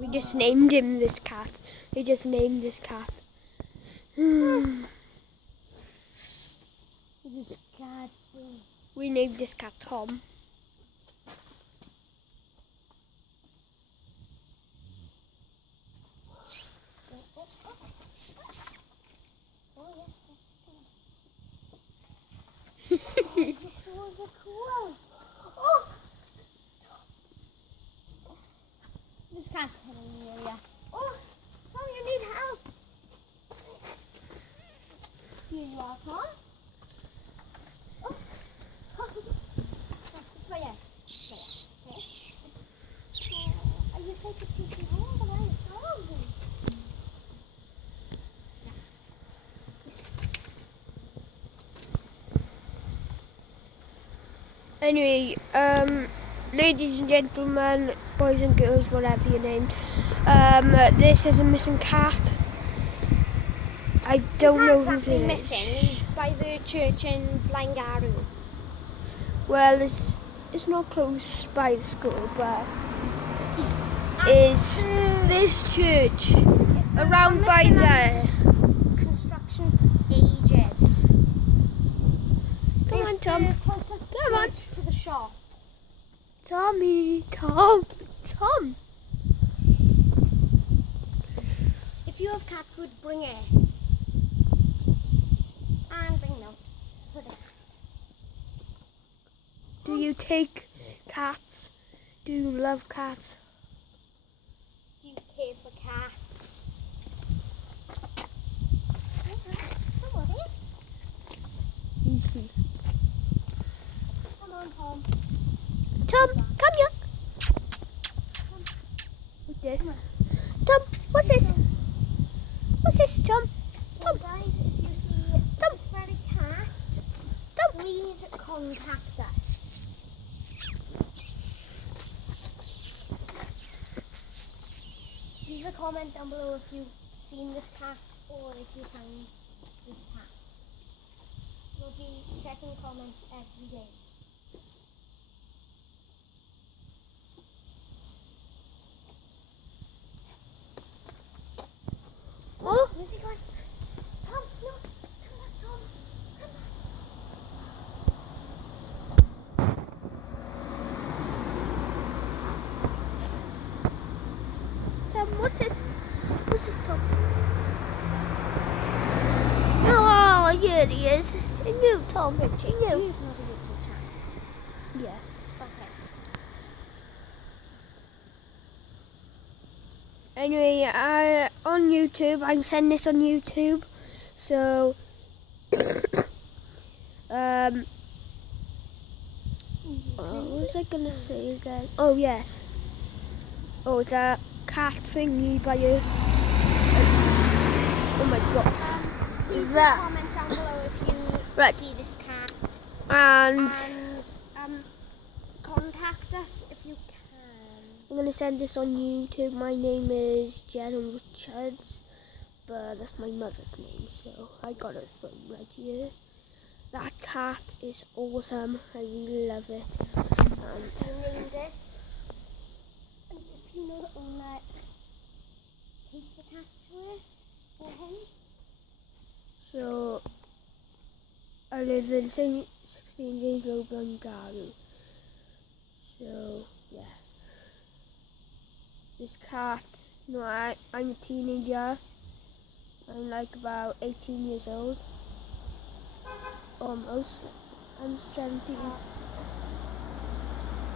We just named him this cat. We just named this cat. This cat. We named this cat Tom. Cool. Oh! This cat's heading in the area. Oh! Tom, you need help! Here you are, Tom. Oh! This way, yeah. Okay. Oh, are you safe to take me home? But I'm hungry. Anyway, ladies and gentlemen, boys and girls, whatever you're named, this is a missing cat. I don't know who's it is. Missing. He's by the church in Blaengarw. Well, it's not close by the school, but It's is this church been around by there? Construction for ages. Come on, Tom. The closest Come on. church to the shop. Tommy, Tom. If you have cat food, bring it. And bring milk for the cat. Do you take cats? Do you love cats? Do you care for cats? Come on, Tom. Tom, come here. Okay. Tom, what's this? What's this, Tom? So guys, if you see this very cat, please contact us. Leave a comment down below if you've seen this cat or if you found this cat. We'll be checking comments every day. Oh, Where's he going? Tom, no! Come back, Tom! Come back! Tom, what's this? What's this, Tom? Oh, here he is. I knew, Tom. I knew. He's not a good cat. Yeah. Okay. Anyway, on YouTube, I'm sending this on YouTube, so what was I gonna say again? Oh yes. Oh, it's a cat thingy by you. Oh my god. Leave Is a that comment down below if you right? see this cat. And And contact us if you can. I'm gonna send this on YouTube. My name is Jenna Richards, but that's my mother's name, so I got her phone right here. That cat is awesome. I really love it. And You named it. And if you know the owner, take the cat to her or him. so I live in 16 James Road, Blaengarw. So yeah. This cat, I'm a teenager. I'm like about 18 years old. Almost. I'm 17.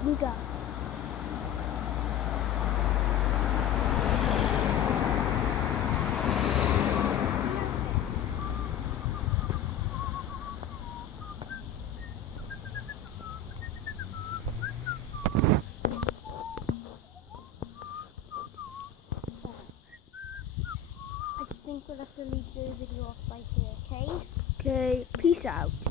Who's that? I think we'll have to leave the video off by here, okay? Okay, peace out.